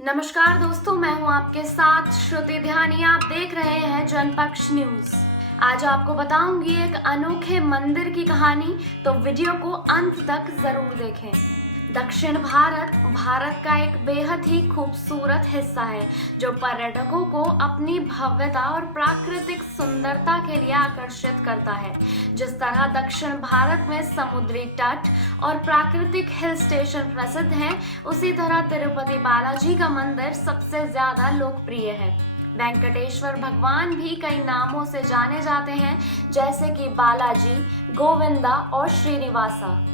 नमस्कार दोस्तों, मैं हूं आपके साथ श्रुति ध्यानी। आप देख रहे हैं जनपक्ष न्यूज। आज आपको बताऊंगी एक अनोखे मंदिर की कहानी, तो वीडियो को अंत तक जरूर देखें। दक्षिण भारत का एक बेहद ही खूबसूरत हिस्सा है जो पर्यटकों को अपनी भव्यता और प्राकृतिक सुंदरता के लिए आकर्षित करता है। जिस तरह दक्षिण भारत में समुद्री तट और प्राकृतिक हिल स्टेशन प्रसिद्ध हैं, उसी तरह तिरुपति बालाजी का मंदिर सबसे ज्यादा लोकप्रिय है। वेंकटेश्वर भगवान भी कई नामों से जाने जाते हैं, जैसे कि बालाजी, गोविंदा और श्रीनिवासा।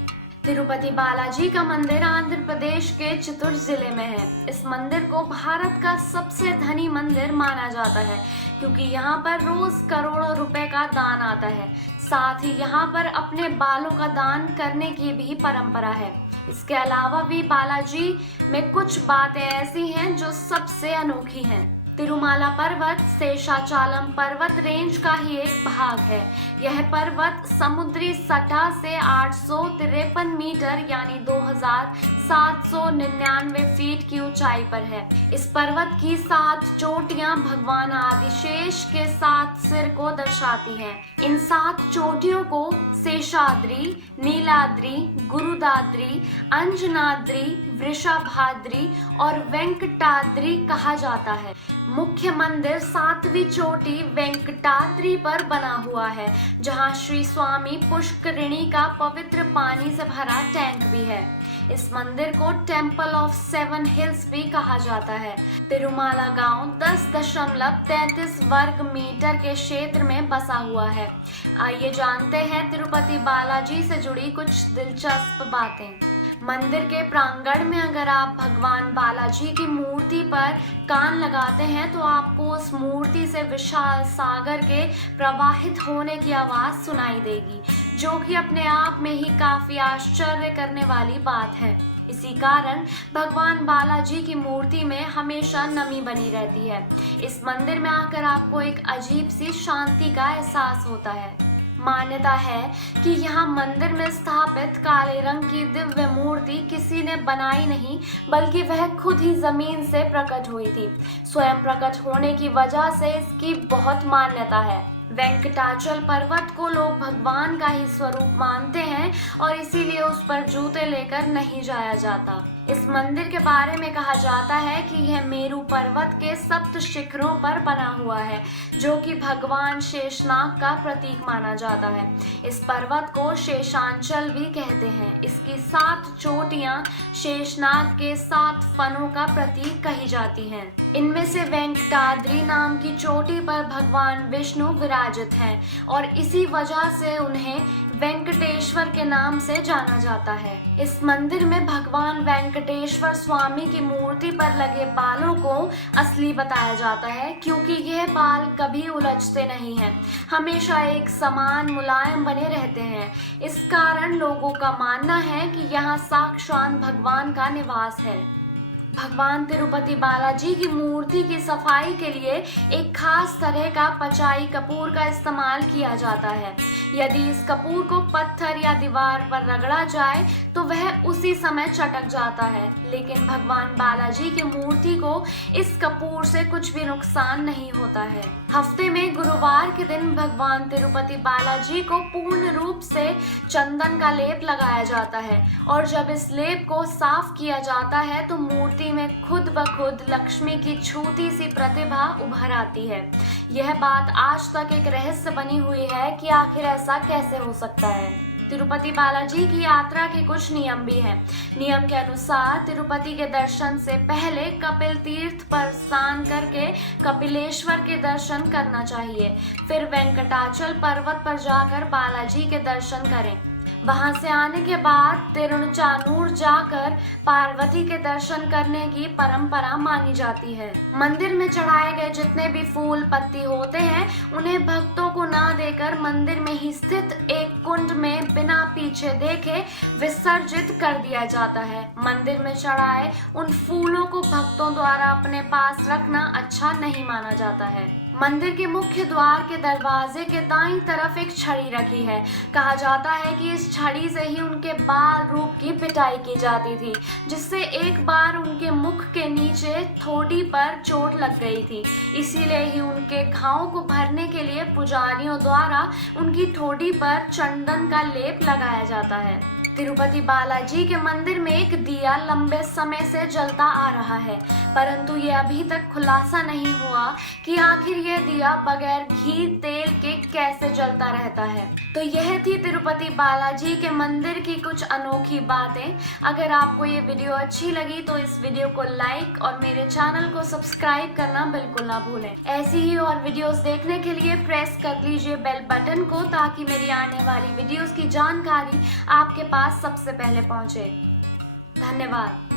तिरुपति बालाजी का मंदिर आंध्र प्रदेश के चित्तूर जिले में है। इस मंदिर को भारत का सबसे धनी मंदिर माना जाता है, क्योंकि यहाँ पर रोज करोड़ों रुपए का दान आता है। साथ ही यहाँ पर अपने बालों का दान करने की भी परंपरा है। इसके अलावा भी बालाजी में कुछ बातें ऐसी हैं जो सबसे अनोखी हैं। तिरुमाला पर्वत शेषाचलम पर्वत रेंज का ही एक भाग है। यह पर्वत समुद्री सतह से 853 मीटर यानी 2799 फीट की ऊंचाई पर है। इस पर्वत की 7 चोटियां भगवान आदिशेष के 7 सिर को दर्शाती हैं। इन 7 चोटियों को शेषाद्री, नीलाद्री, गुरुदाद्री, अंजनाद्री, वृषभाद्री और वेंकटाद्री कहा जाता है। मुख्य मंदिर 7वीं चोटी वेंकटाद्री पर बना हुआ है, जहां श्री स्वामी पुष्करिणी का पवित्र पानी से भरा टैंक भी है। इस मंदिर को टेम्पल ऑफ 7 हिल्स भी कहा जाता है। तिरुमाला गांव 10.33 वर्ग मीटर के क्षेत्र में बसा हुआ है। आइए जानते हैं तिरुपति बालाजी से जुड़ी कुछ दिलचस्प बातें। मंदिर के प्रांगण में अगर आप भगवान बालाजी की मूर्ति पर कान लगाते हैं तो आपको उस मूर्ति से विशाल सागर के प्रवाहित होने की आवाज सुनाई देगी, जो कि अपने आप में ही काफी आश्चर्य करने वाली बात है। इसी कारण भगवान बालाजी की मूर्ति में हमेशा नमी बनी रहती है। इस मंदिर में आकर आपको एक अजीब सी शांति का एहसास होता है। मान्यता है कि यहाँ मंदिर में स्थापित काले रंग की दिव्य मूर्ति किसी ने बनाई नहीं, बल्कि वह खुद ही जमीन से प्रकट हुई थी। स्वयं प्रकट होने की वजह से इसकी बहुत मान्यता है। वेंकटाचल पर्वत को लोग भगवान का ही स्वरूप मानते हैं और इसीलिए उस पर जूते लेकर नहीं जाया जाता। इस मंदिर के बारे में कहा जाता है कि यह मेरू पर्वत के 7 शिखरों पर बना हुआ है, जो कि भगवान शेषनाग का प्रतीक माना जाता है। इस पर्वत को शेषांचल भी कहते हैं। इसकी 7 चोटियां शेषनाग के 7 फनों का प्रतीक कही जाती हैं। इनमें से वेंकटाद्री नाम की चोटी पर भगवान विष्णु विराजित हैं और इसी वजह से उन्हें वेंकटेश्वर के नाम से जाना जाता है। इस मंदिर में भगवान वेंकटेश्वर स्वामी की मूर्ति पर लगे बालों को असली बताया जाता है, क्योंकि यह बाल कभी उलझते नहीं हैं, हमेशा एक समान मुलायम बने रहते हैं। इस कारण लोगों का मानना है कि यहाँ साक्षात भगवान का निवास है। भगवान तिरुपति बालाजी की मूर्ति की सफाई के लिए एक खास तरह का पचाई कपूर का इस्तेमाल किया जाता है। यदि इस कपूर को पत्थर या दीवार पर रगड़ा जाए तो वह उसी समय चटक जाता है, लेकिन भगवान बालाजी की मूर्ति को इस कपूर से कुछ भी नुकसान नहीं होता है। हफ्ते में गुरुवार के दिन भगवान तिरुपति बालाजी को पूर्ण रूप से चंदन का लेप लगाया जाता है और जब इस लेप को साफ किया जाता है तो मूर्ति में खुद ब खुद लक्ष्मी की छूती सी प्रतिभा उभर आती है। यह बात आज तक एक रहस्य बनी हुई है कि आखिर ऐसा कैसे हो सकता है। तिरुपति बालाजी की यात्रा के कुछ नियम भी हैं। नियम के अनुसार तिरुपति के दर्शन से पहले कपिल तीर्थ पर स्नान करके कपिलेश्वर के दर्शन करना चाहिए। फिर वेंकटाचल पर्वत पर जाकर बालाजी के दर्शन करें। वहां से आने के बाद तिरुचानूर जाकर पार्वती के दर्शन करने की परंपरा मानी जाती है। मंदिर में चढ़ाए गए जितने भी फूल पत्ती होते हैं, उन्हें भक्तों को ना देकर मंदिर में ही स्थित एक कुंड में बिना पीछे देखे विसर्जित कर दिया जाता है। मंदिर में चढ़ाए उन फूलों को भक्तों द्वारा अपने पास रखना अच्छा नहीं माना जाता है। मंदिर के मुख्य द्वार के दरवाजे के दाईं तरफ एक छड़ी रखी है। कहा जाता है कि इस छड़ी से ही उनके बाल रूप की पिटाई की जाती थी, जिससे एक बार उनके मुख के नीचे ठोड़ी पर चोट लग गई थी। इसीलिए ही उनके घावों को भरने के लिए पुजारियों द्वारा उनकी ठोड़ी पर चंदन का लेप लगाया जाता है। तिरुपति बालाजी के मंदिर में एक दिया लंबे समय से जलता आ रहा है, परंतु ये अभी तक खुलासा नहीं हुआ कि आखिर यह दिया बगैर घी तेल के कैसे जलता रहता है। तो यह थी तिरुपति बालाजी के मंदिर की कुछ अनोखी बातें। अगर आपको ये वीडियो अच्छी लगी तो इस वीडियो को लाइक और मेरे चैनल को सब्सक्राइब करना बिल्कुल ना भूलें। ऐसी ही और वीडियोस देखने के लिए प्रेस कर लीजिए बेल बटन को, ताकि मेरी आने वाली वीडियोस की जानकारी आपके पास सबसे पहले पहुंचे। धन्यवाद।